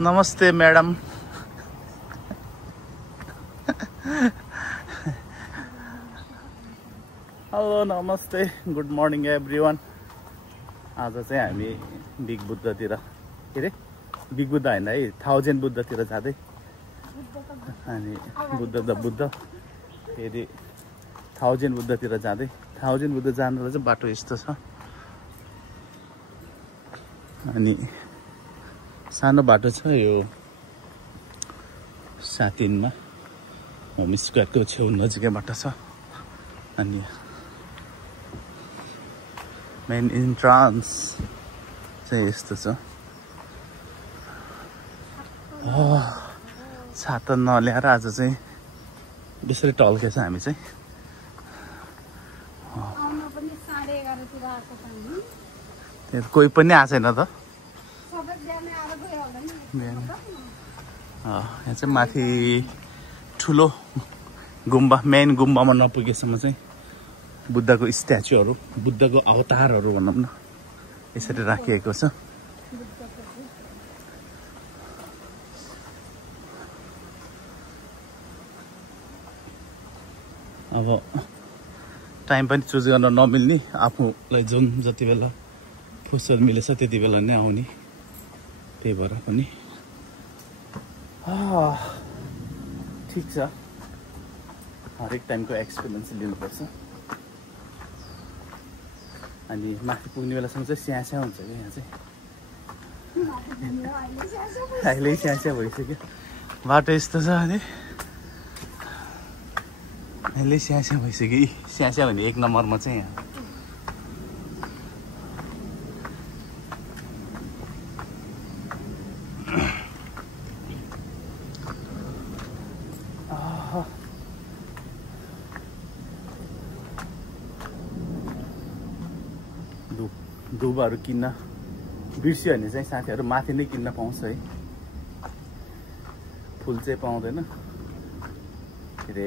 नमस्ते madam. Hello नमस्ते good morning everyone. आज चाहिँ हामी बिग बुद्धतिर के अरे बिग बुद्ध होइन है 1000 बुद्धतिर जाँदै अनि बुद्ध फेरि 1000 बुद्धतिर जाँदै 1000 बुद्ध जानुलाई चाहिँ बाटो यस्तो छ अनि सानो बाटो छ यो सातिनमा होम स्क्वायरको छेउ नजिकैबाट छ अनि मेन इन्ट्रान्स चाहिँ यस्तो छ। छाता नल्याएर आज चाहिँ बेसरी टल्केछ हामी चाहिँ। कोही पनि आएको छैन त। यहाँ चाहिँ माथि ठुलो गुम्बा मेन गुम्बामा नपुगेसम्म चाहिँ बुद्धको स्ट्याचुहरू बुद्धको अवतारहरू भनौँ न यसरी राखिएको छ। अब टाइम पनि चुज गर्न नमिल्ने आफूलाई जुन जति बेला फुर्सद मिलेछ त्यति बेला नै आउने त्यही भएर पनि ठिक छ। हरेक टाइमको एक्सपिरियन्स लिनुपर्छ अनि माथि पुग्ने बेलासम्म चाहिँ स्यास्या हुन्छ क्या। यहाँ चाहिँ अहिले स्यास्या भइसक्यो बाटो यस्तो छ अनि अहिले स्यास्या भइसक्यो। स्यास्या भने 1 नम्बरमा चाहिँ यहाँ धुपहरू किन्न बिर्स्यो भने चाहिँ साथीहरू माथि नै किन्न पाउँछ है। फुल चाहिँ पाउँदैन के अरे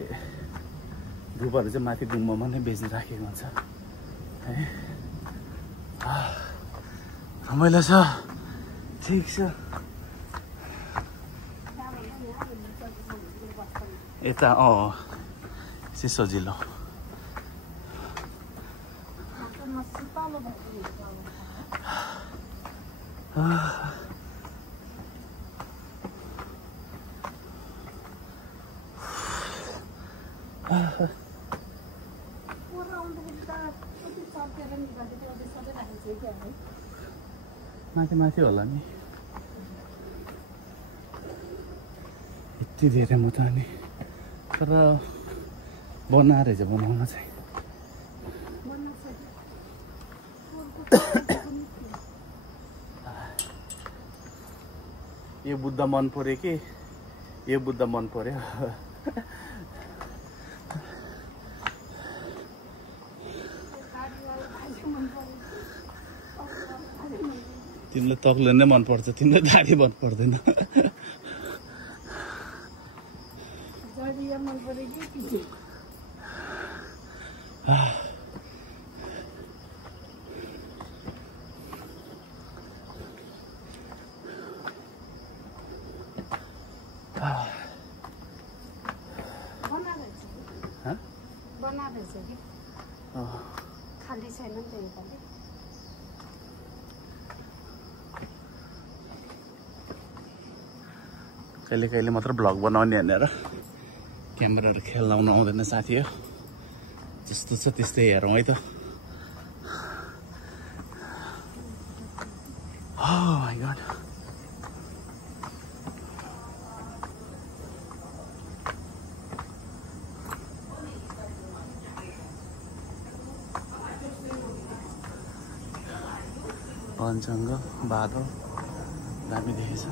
धुपहरू चाहिँ माथि गुम्बामा नै बेच्न राखेको हुन्छ है। रमाइलो छ ठिक छ। यता चाहिँ सजिलो माथि होला नि यति धेरै म त अनि तर बनाएर चाहिँ बनाउन चाहिँ यो बुद्ध मन पर्यो कि यो बुद्ध मन पर्यो। तिमीलाई तक्लिन नै मन पर्छ तिमीलाई दाढी मन पर्दैन। खाली छैन नि त योपालि। कहिले कहिले मात्र भ्लग बनाउने भनेर क्यामेराहरू खेल्न आउँदैन साथी हो। जस्तो छ त्यस्तै हेरौँ है त। Oh my God. वन जङ्गल बादल दामी देखेछ।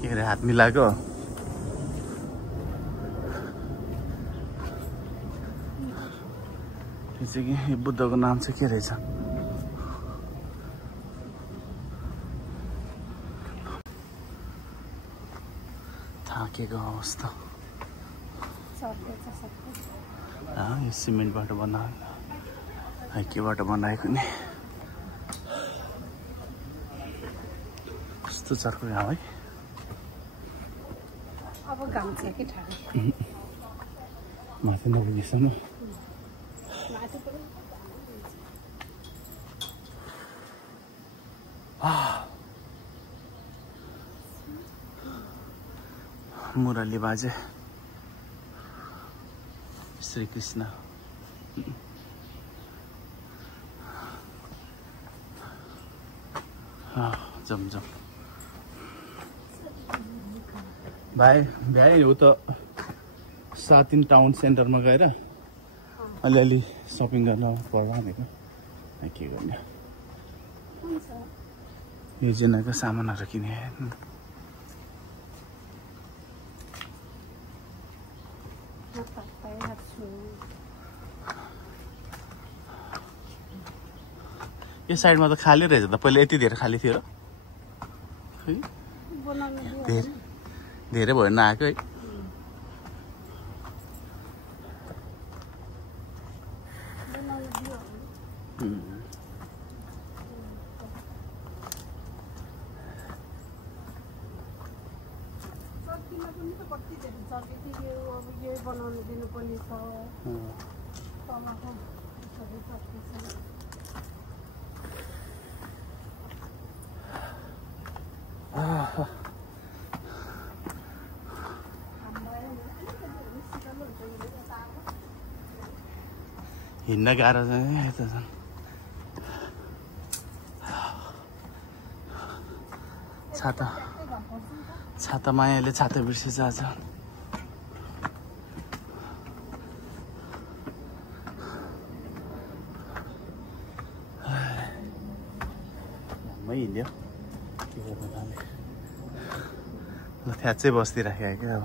के अरे हात मिलाएको यो चाहिँ बुद्धको नाम चाहिँ के रहेछ? थाकेको अवस्था यो सिमेन्टबाट बनाएको केबाट बनाएको नि कस्तो चर्को यहाँ है अब घाम छ कि ठाडो माथि नपुगेसम्म मुरली बाजे श्री कृष्ण जम जम भाइ भ्याइ हो त सातिन टाउन सेन्टरमा गएर अलिअलि सपिङ गर्न पर्ला भनेको के गर्ने योजनाको सामानहरू किने यो साइडमा त खाली रहेछ त पहिला यति धेरै खाली थियो धेरै भयो नआएको है बनाउनु दिनुपर्ने छ हिँड्न गाह्रो छ यता झन् छाता मायाले छाता बिर्सेछ आज हिँड्यो के गर्नु ल थ्याच्चै बस्दिराखेको क्या अब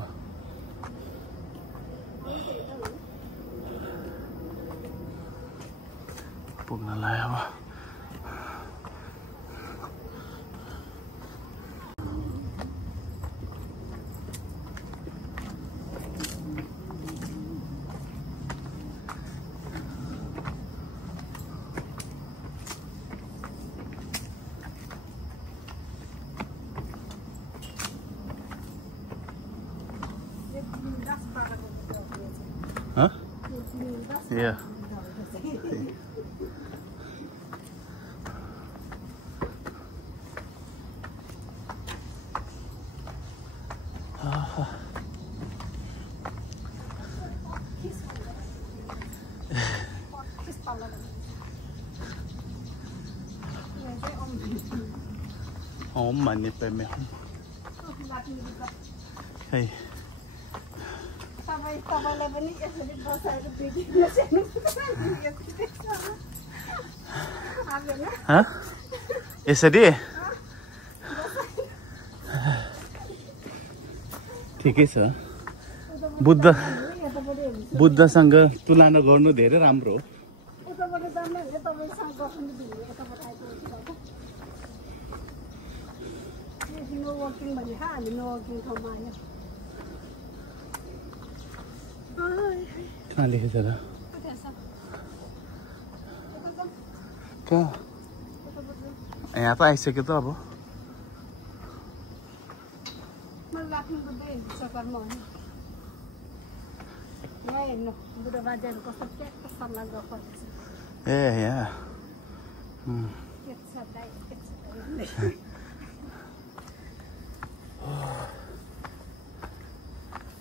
पुग्नलाई अब Huh? Yeah. Om mani pe me hum. Hey. तपाईलाई पनि यसरी बसाएर देखिन छैन यसरी ठिकै छ बुद्धसँग तुलना गर्नु धेरै राम्रो हो कहाँ लेखेछ र कहाँ यहाँ त आइसक्यो त अब ए यहाँ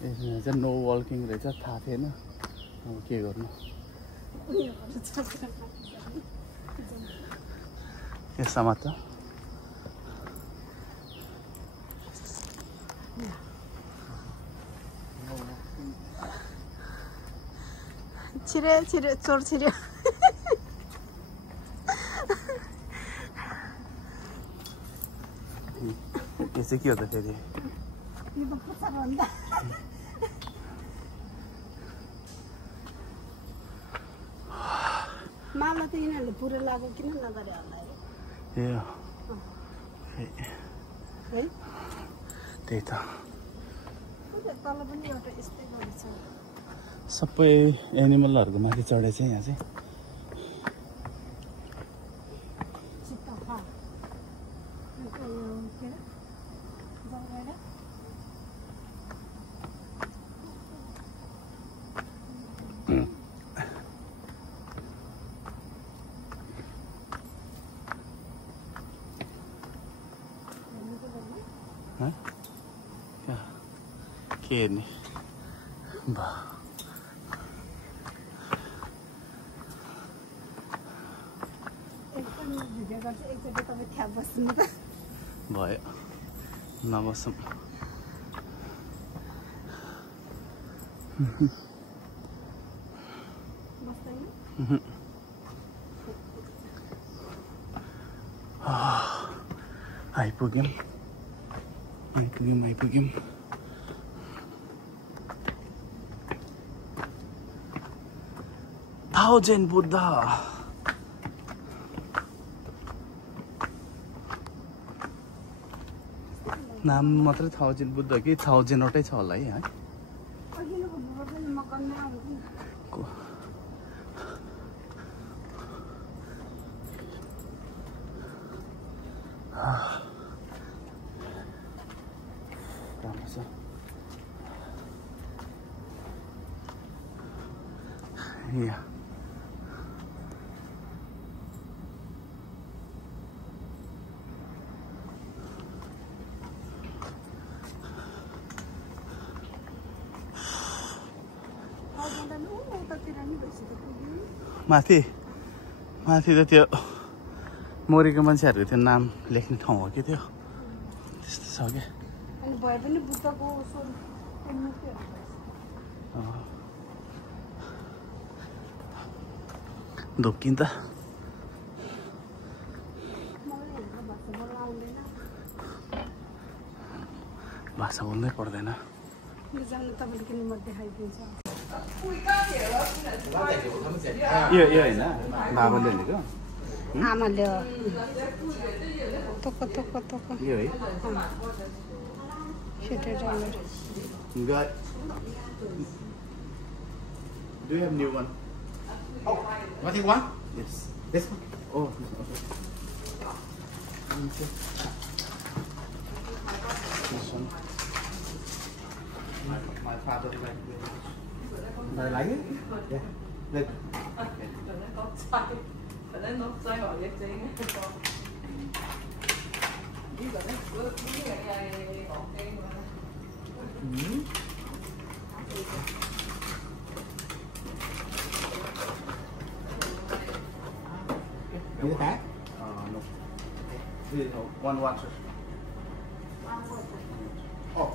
यहाँ चाहिँ नो वल्किङ रहेछ थाहा थिएन अब के गर्नु यसमा त छिरे छिरे चोर छिरे यो चाहिँ के हो त फेरि माला त यिनीहरूले पुरै लाग्यो किन नगरे होला ए त्यही त तल पनि एउटा यस्तै गरेछ सबै एनिमलहरूको माथि चढेछ यहाँ चाहिँ चित्तफा अन्त यो के अरे जलगैँडा के हेर्ने एकदम भिडियो गर्छ एकचोटि तपाईँ थ्याप बस्नु त भयो नबसौँ बस्दैन आइपुग्यौँ थाउजेन्ड बुद्ध नाम मात्रै थाउजेन्ड बुद्ध कि थाउजेन्डवटै छ होला है अघिल्लो भन्नुपर्दैन म कन्या आउँछु राम्रो छ यहाँ माथि त त्यो मरेको मान्छेहरूको त्यो नाम लेख्ने ठाउँ हो कि त्यो त्यस्तो छ क्या अनि भए पनि बुद्धको मूर्तिहरू धोकिन् त भाषा बोल्नै पर्दैन तपाईँले किन म देखाइदिन्छ यो होइन बाबाले लिएको आमाले तोक यो है Do you have new one? Oh, what you want? Yes. This one? Oh, okay. This one. My father liked it. Do you like it? Yeah. Look. Is it that? No. This is one water. Oh.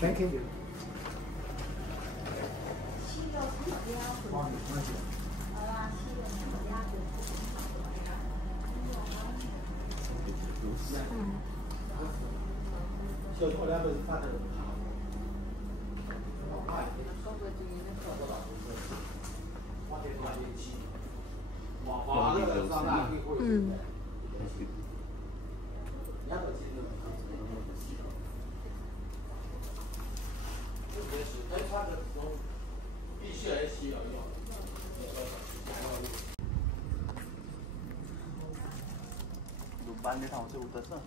Thank you. बाँध्ने ठाउँ चाहिँ उता छ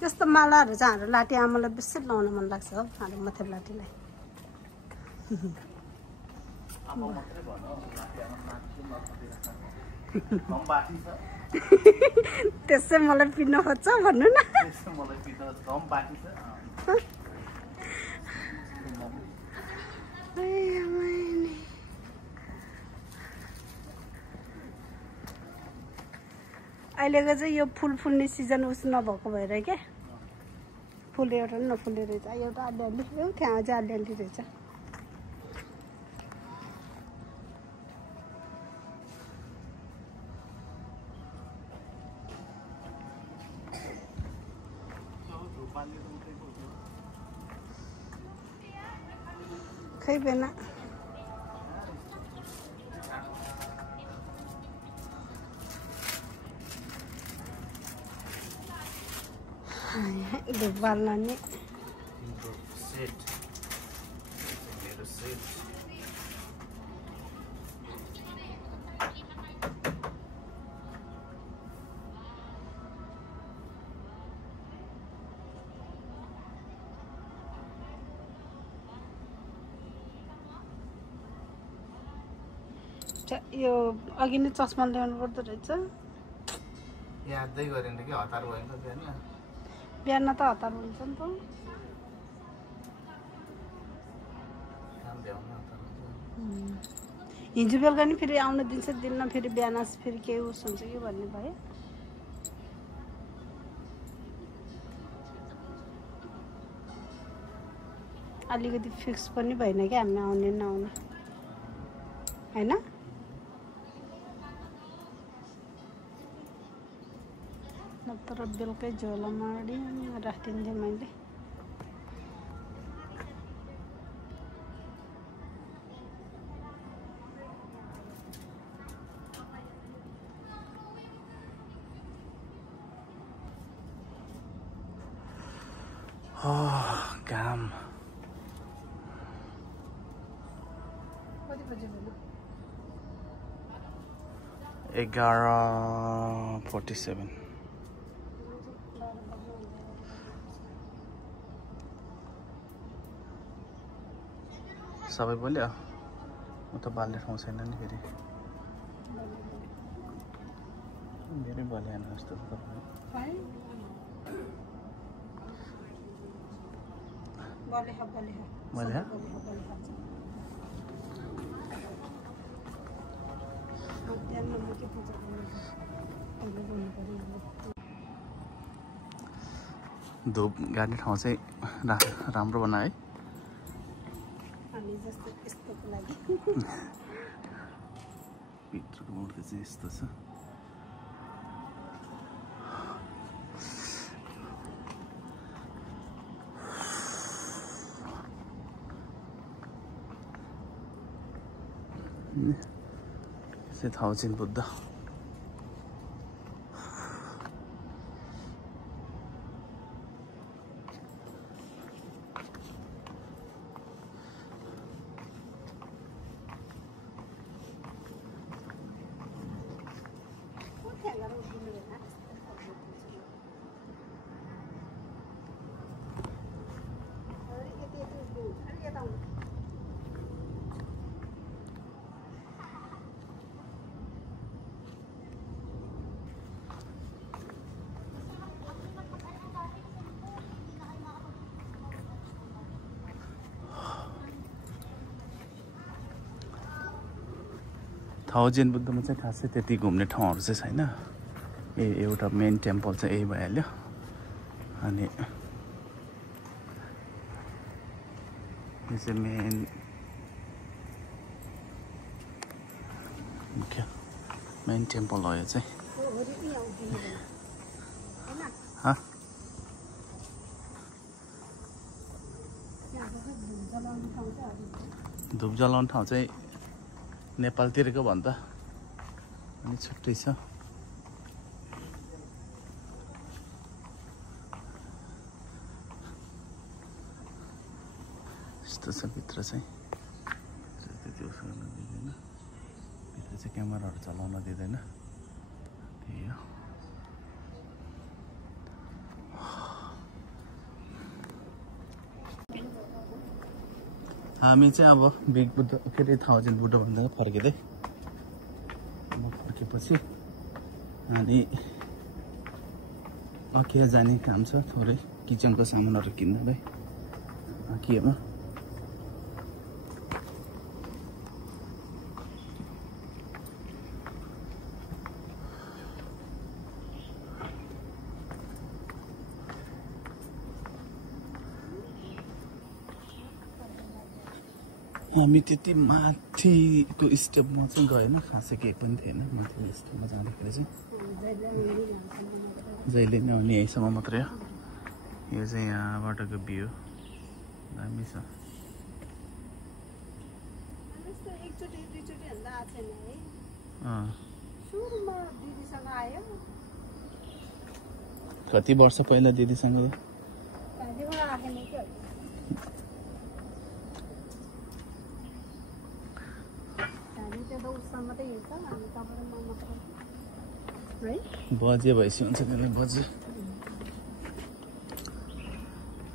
त्यस्तो मालाहरू चाहिँ हाम्रो लाटे आमालाई बेसी लाउन मन लाग्छ हो हाम्रो माथि लाटीलाई त्यसै मलाई पिन्न खोज्छ भन्नु न अहिलेको चाहिँ यो फुल फुल्ने सिजन उस नभएको भएर क्या फुल एउटा पनि नफुल्ने रहेछ एउटा अलिअलि त्यहाँ चाहिँ अलिअलि रहेछ खै बेना धुप बाल्न नि यो अघि नै चस्मा ल्याउनु पर्दो रहेछ यादै गरेन कि हतार भयो नि त बिहान त हतार हुन्छ नि त हिजो बेलुका नि फेरि आउन दिन्छ दिन्न फेरि बिहान फेरि केही उस हुन्छ कि भन्ने भयो अलिकति फिक्स पनि भएन कि हामी आउने नआउने हैन नत्र बेलुकै झोला माडी राखिदिन्थेँ मैले काम 11:47 सबै बोल्यो म त बाल्ने ठाउँ छैन नि फेरि धेरै बोलेन जस्तो धुप गाड्ने ठाउँ चाहिँ राम्रो बनाए भित्रको मूर्ति चाहिँ यस्तो छ से थाउजेन्ड बुद्ध थाउजेन्ड बुद्धमा चाहिँ खासै त्यति घुम्ने ठाउँहरू चाहिँ छैन एउटा मेन टेम्पल चाहिँ यही भइहाल्यो अनि यो चाहिँ मेन टेम्पल हो यो चाहिँ धुप जलाउने ठाउँ चाहिँ नेपालतिरको भन्दा अनि छुट्टै छ यस्तो छ भित्र चाहिँ त्यति उस गर्न दिँदैन भित्र चाहिँ क्यामेराहरू चलाउन दिँदैन त्यही हो हामी चाहिँ अब बिग बुद्ध के अरे थाउजेन्ड बुद्ध भन्दा फर्किँदै म फर्केपछि अनि अकिया जाने काम छ थोरै किचनको सामानहरू किन्नलाई अकियामा हामी त्यति माथिको स्टेपमा चाहिँ गएन खासै केही पनि थिएन माथिको स्टेपमा जाँदाखेरि चाहिँ जहिले नै अनि यहीसम्म मात्रै हो यो चाहिँ यहाँबाटको भ्यू दामी छ एकचोटि दुईचोटि भन्दा आएको छैन है सुरुमा दिदीसँग आयो कति वर्ष पहिला दिदीसँग त्यहाँदेखि आएन कि त्यहाँदेखि त्यो त उसमा मात्रै हिँड्छ हामी तपाईँ म मात्र है बजे भएपछि हुन्छ त्यसलाई बजे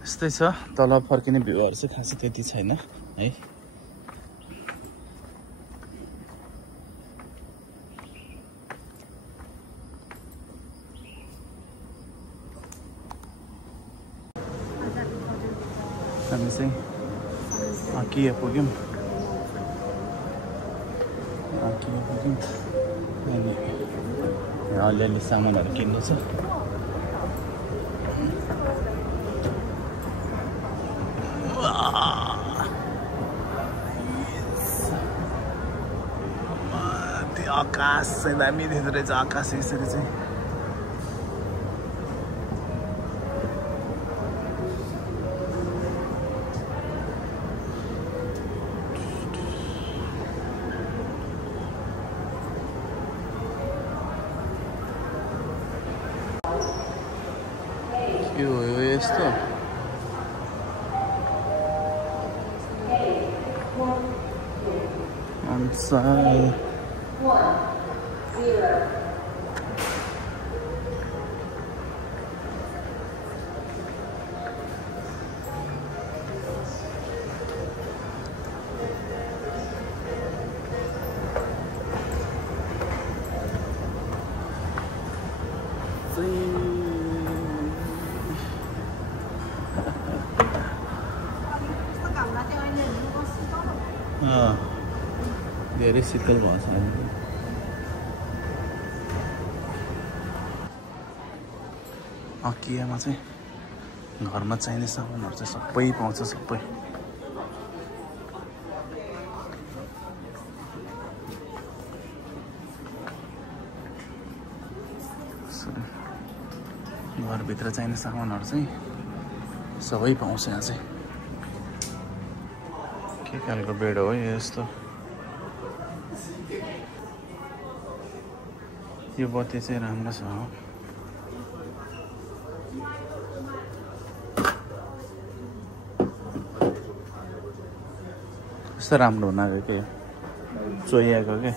यस्तै छ तल फर्किने भ्यूहरू चाहिँ खासै त्यति छैन है हामी चाहिँ आकिया पुग्यौँ अनि अलिअलि सामानहरू किन्नु छ त्यो आकाश चाहिँ दामी देख्दो रहेछ आकाश यसरी चाहिँ यो यस्तो inside. धेरै शीतल भएको छ आकियामा चाहिँ घरमा चाहिने सामानहरू चाहिँ सबै पाउँछ सबै घरभित्र चाहिने सामानहरू चाहिँ सबै पाउँछ यहाँ चाहिँ के खालको बेड हो यस्तो यो बत्ती चाहिँ राम्रो छ कस्तो राम्रो हुनाको के चोइएको के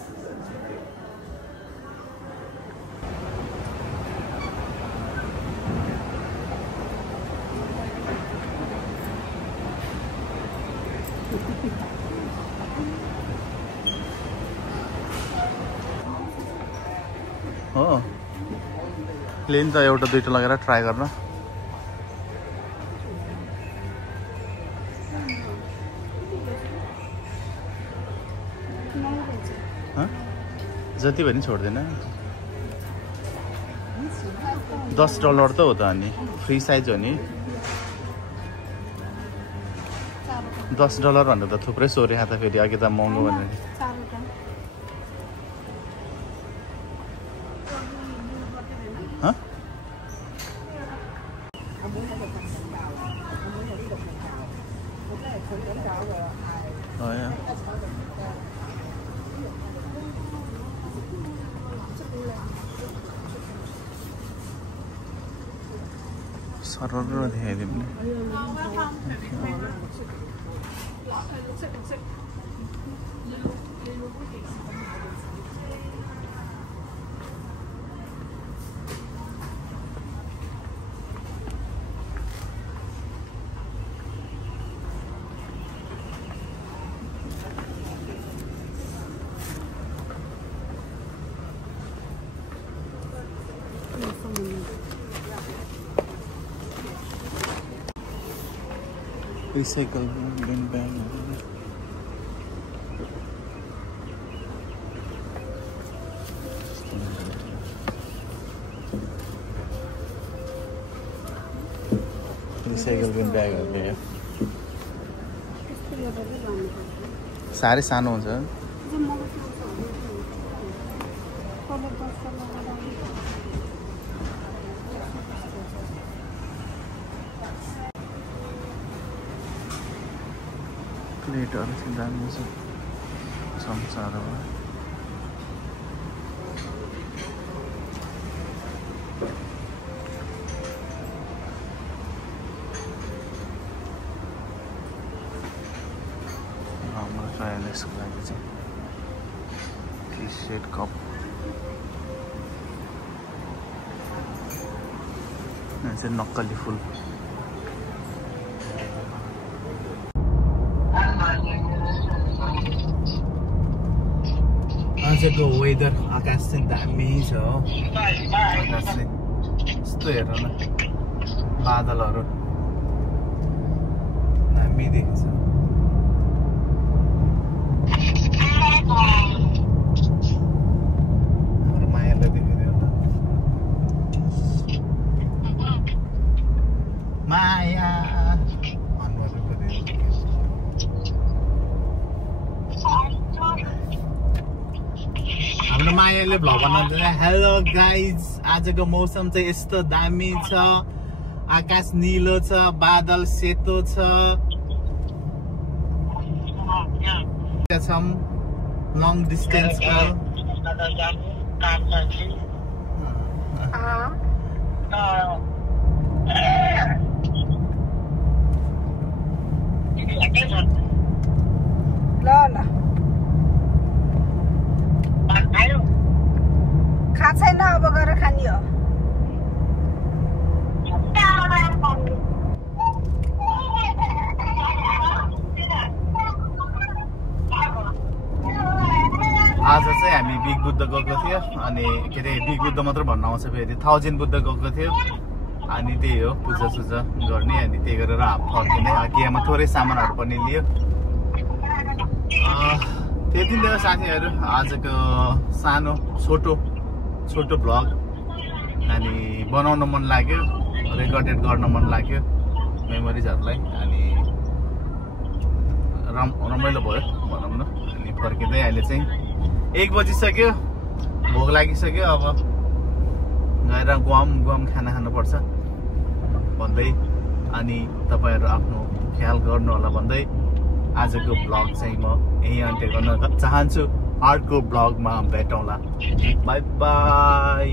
हो प्लेन त एउटा दुईटा लगेर ट्राई गर्न जति पनि छोड्दैन $10 त हो त अनि फ्री साइज हो नि $10 भन्दा त थुप्रै सोरे त फेरि अघि त महँगो भने सरर देखाइदिउँ नि recycle bin bag recycle bin bag हो साह्रै सानो हुन्छ प्लेटहरु चाहिँ दामी छ चम्चाहरू राम्रो रहेछ यसको लागि चाहिँ टी सेट कप चाहिँ नक्कली फुल आजको वेदर आकाश चाहिँ दामी छ हो आकाश चाहिँ यस्तो हेर न बादलहरू दामी देखिन्छ हाम्रो मायालाई देखिदियो माया हाम्रो मायाले भ्लग बनाउँछ हेलो गाइज आजको मौसम चाहिँ यस्तो दामी छ आकाश निलो छ बादल सेतो छ लङ डिस्टेन्स ल खा छैन अब गएर खाने हो आज चाहिँ हामी बिग बुद्ध गएको थियो अनि के अरे बिग बुद्ध मात्र भन्न आउँछ फेरि 1000 बुद्ध गएको थियो अनि त्यही हो पूजा सुजा गर्ने अनि त्यही गरेर फर्किने केमा थोरै सामानहरू पनि लियो त्यति नै हो साथीहरू आजको सानो छोटो भ्लग अनि बनाउन मन लाग्यो रेकर्डेड गर्न मन लाग्यो मेमोरिजहरूलाई अनि रमाइलो भयो भनौँ न अनि फर्किँदै अहिले चाहिँ 1 बजिसक्यो भोक लागिसक्यो अब गएर गुवाम खाना खानुपर्छ भन्दै अनि तपाईँहरू आफ्नो ख्याल गर्नु होला भन्दै आजको भ्लग चाहिँ म यही अन्त्य गर्न चाहन्छु अर्को भ्लगमा भेटौँला बाई बाई